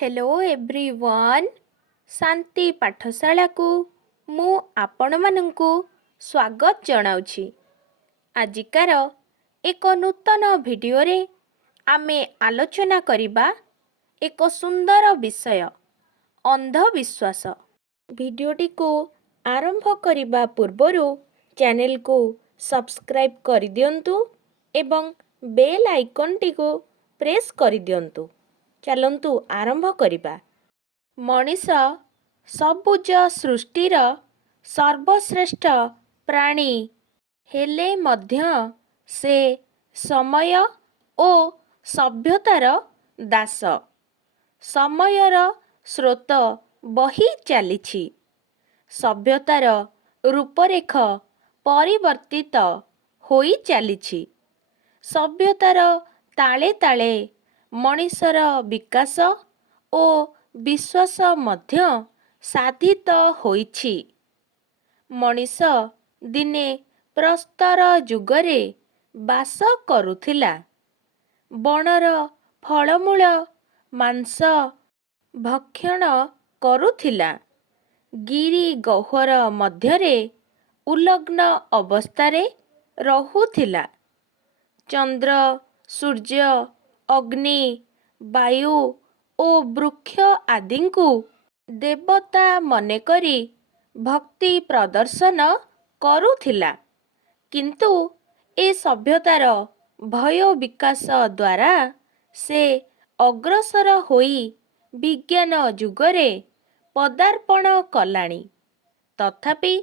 Hello everyone शांति पाठशाला को मु आपण मानंकु स्वागत जनाउछि। आजिकार एक नूतन वीडियो रे आमे आलोचना करिबा एक सुंदर विषय अंधविश्वास। वीडियोटी को आरंभ करिबा पूर्वरु चैनल को सब्सक्राइब करि दियंतु एवं बेल आइकन टी को प्रेस करि दियंतु। चलंतु आरंभ करिबा। मनीष सबुज सृष्टिर सर्वश्रेष्ठ प्राणी हेले मध्य से समय ओ सभ्यतार दास। समयर स्रोत बही चलिछि, सभ्यतार रूपरेख परिवर्तित होई चलिछि। सभ्यतार ताले ताले मनीषर विकास ओ विश्वास मध्य साधित होइछि। मनीष दिने प्रस्तर जुगरे बास करुथिला। बणर फलमूल मांस भक्षण करुथिला। गिरी गह्वर मध्यरे उलग्न अवस्थारे रहुथिला। चंद्र सूर्य अग्नि वायु ओ वृक्ष आदिଙ୍କୁ देवता मनेकरी भक्ति प्रदर्शन करुथिला। किंतु ए सभ्यतार भय विकास द्वारा से अग्रसर होई विज्ञान जुगरे पदार्पण कलाणी। तथापि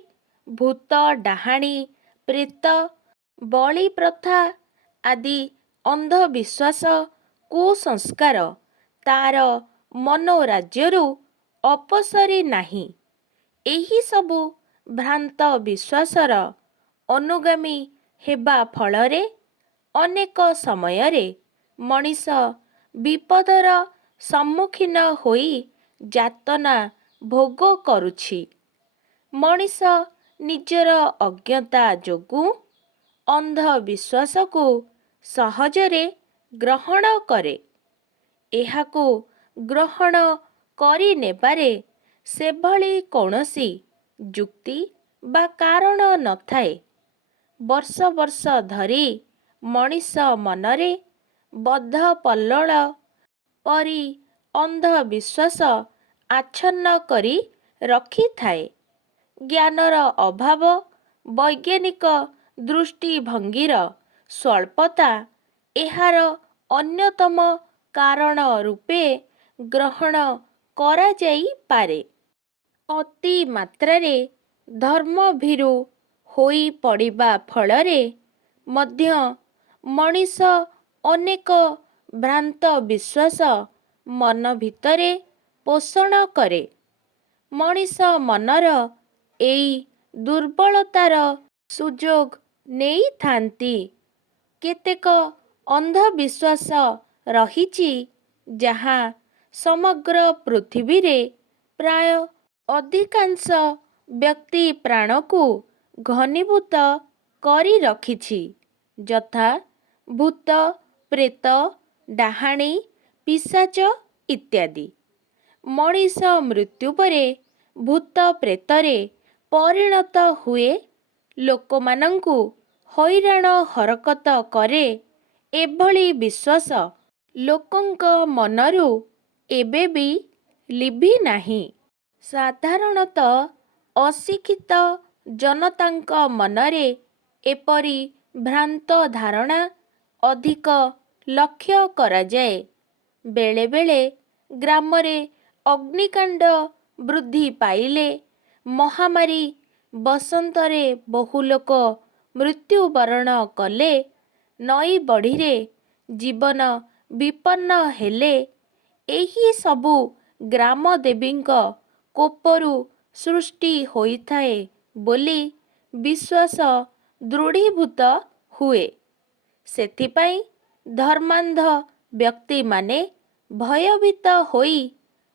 भूत डाहाणी प्रेत बलि प्रथा आदि अंधविश्वास कुसंस्कार तार मनोराज्यरू अपसरी नाही। एही सबु भ्रांत विश्वासर अनुगामी हेबा फलरे अनेक समयरे मनीष विपदर सम्मुखीन होई जातना भोग करुछि। मनीष निजर अज्ञता जोगु अंधविश्वास को सहजरे ग्रहण करे। एहाकु ग्रहण करि नेबारे सेभଳି कौनसी जुक्ति बा कारण नथाए। वर्ष वर्ष धरी मनीष मनरे बद्ध पल्लळ परी अंधविश्वास आच्छन्न करी रखी थाए। ज्ञानर अभाव वैज्ञानिक दृष्टिभंगीर स्वल्पता एहार अन्यतम कारण रूपे ग्रहण करा जाई पारे। अति मात्रारे धर्मभीरु होई पड़िबा फलरे मध्य मनीष अनेक भ्रांत विश्वास मन भितरे पोषण करे। मनीष मनर एई दुर्बलतार सुजोग नेई थांती। केतेक अंधविश्वास रहिछि जहाँ समग्र पृथ्वी रे प्राय अधिकांश व्यक्ति प्राणको घनीभूत करी रखिछि, यथा भूत प्रेत डाहाणी पिशाच इत्यादि। मनीष मृत्यु परे भूत प्रेतरे परिणत हुए, लोकमानंकु हैराण हरकत करे। एभଳି विश्वास लोकंक मनरु एबे भी लिभि नाही। साधारणतः अशिक्षित जनतांक मनरे एपरी भ्रांत धारणा अधिक लक्ष्य करा जाए। बेले बेले ग्रामरे अग्निकांड वृद्धि पाइले, महामारी बसंतरे बहु लोक मृत्युवरण कले, नई बढ़िरे जीवन विपन्न हेले, एही सबु ग्राम देवींक कोपरु सृष्टि होइथाए बोली विश्वास दृढ़ीभूत हुए। सेथिपाई धर्मांध व्यक्ति माने भयभीत होई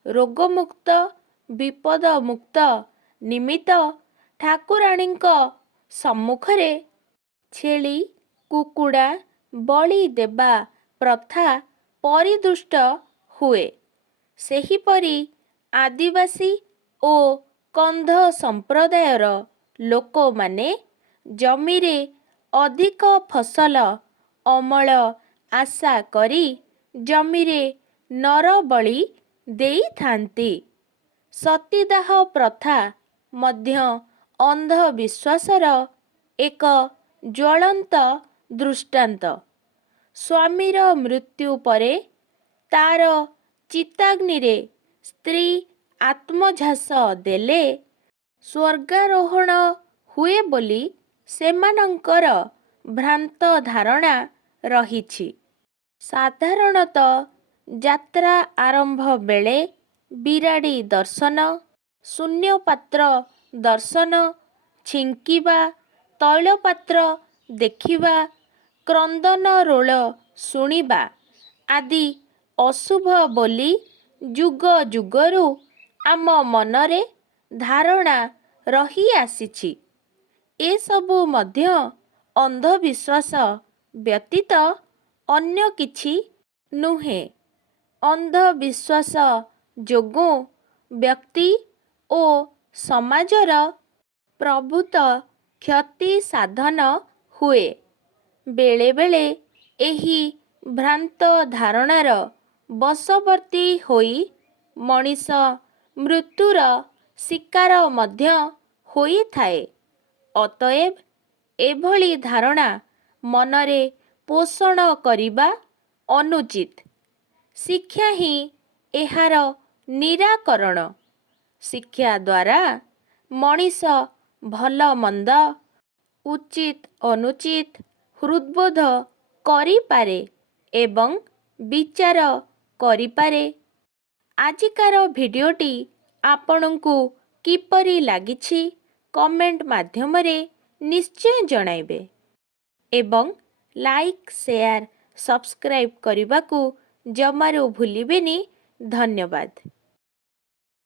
रोगमुक्त विपदमुक्त निमित्त ठाकुराणींक सम्मुखरे छेली कुकुड़ा बलि देबा प्रथा परिदुष्ट हुए। ସେହିପରି ଆଦିବାସୀ ଓ କନ୍ଧ ସମ୍ପ୍ରଦାୟର ଲୋକମାନେ ଜମିରେ ଅଧିକ ଫସଲ ଅମଳ ଆଶା କରି ଜମିରେ ନରବଳି ଦେଇଥାନ୍ତି। ସତୀଦାହ ପ୍ରଥା ମଧ୍ୟ ଅନ୍ଧବିଶ୍ୱାସର ଏକ ଜ୍ୱଳନ୍ତ ଦୃଷ୍ଟାନ୍ତ। ସ୍ୱାମୀର ମୃତ୍ୟୁ ପରେ ତାର ଚିତାଗ୍ନିରେ ସ୍ତ୍ରୀ ଆତ୍ମଝାସ ଦେଲେ ସ୍ୱର୍ଗାରୋହଣ ହୁଏ ବୋଲି ସେମାନଙ୍କର ଭ୍ରାନ୍ତ ଧାରଣା ରହିଛି। ସାଧାରଣତଃ ଯାତ୍ରା ଆରମ୍ଭ ବେଳେ ବିରାଡ଼ି ଦର୍ଶନ, ଶୂନ୍ୟପାତ୍ର ଦର୍ଶନ, ଛିଙ୍କିବା, ତୈଳପାତ୍ର ଦେଖିବା, କ୍ରନ୍ଦନରୋଳ ଶୁଣିବା ଆଦି ଅଶୁଭ ବୋଲି ଯୁଗ ଯୁଗରୁ ଆମ ମନରେ ଧାରଣା ରହିଆସିଛି। ଏସବୁ ମଧ୍ୟ ଅନ୍ଧବିଶ୍ୱାସ ବ୍ୟତୀତ ଅନ୍ୟ କିଛି ନୁହେଁ। ଅନ୍ଧବିଶ୍ୱାସ ଯୋଗୁଁ ବ୍ୟକ୍ତି ଓ ସମାଜର ପ୍ରଭୂତ କ୍ଷତି ସାଧନ ହୁଏ। ବେଳେବେଳେ ଏହି ଭ୍ରାନ୍ତ ଧାରଣାର ବଶବର୍ତ୍ତୀ ହୋଇ ମଣିଷ ମୃତ୍ୟୁର ଶିକାର ମଧ୍ୟ ହୋଇଥାଏ। ଅତଏବ ଏଭଳି ଧାରଣା ମନରେ ପୋଷଣ କରିବା ଅନୁଚିତ। ଶିକ୍ଷା ହିଁ ଏହାର ନିରାକରଣ। ଶିକ୍ଷା ଦ୍ୱାରା ମଣିଷ ଭଲ ମନ୍ଦ, ଉଚିତ ଅନୁଚିତ ହୃଦବୋଧ କରିପାରେ ଏବଂ ବିଚାର କରିପାରେ। ଆଜିକାର ଭିଡ଼ିଓଟି ଆପଣଙ୍କୁ କିପରି ଲାଗିଛି କମେଣ୍ଟ ମାଧ୍ୟମରେ ନିଶ୍ଚୟ ଜଣାଇବେ ଏବଂ ଲାଇକ୍, ସେୟାର, ସବସ୍କ୍ରାଇବ୍ କରିବାକୁ ଜମାରୁ ଭୁଲିବେନି। ଧନ୍ୟବାଦ।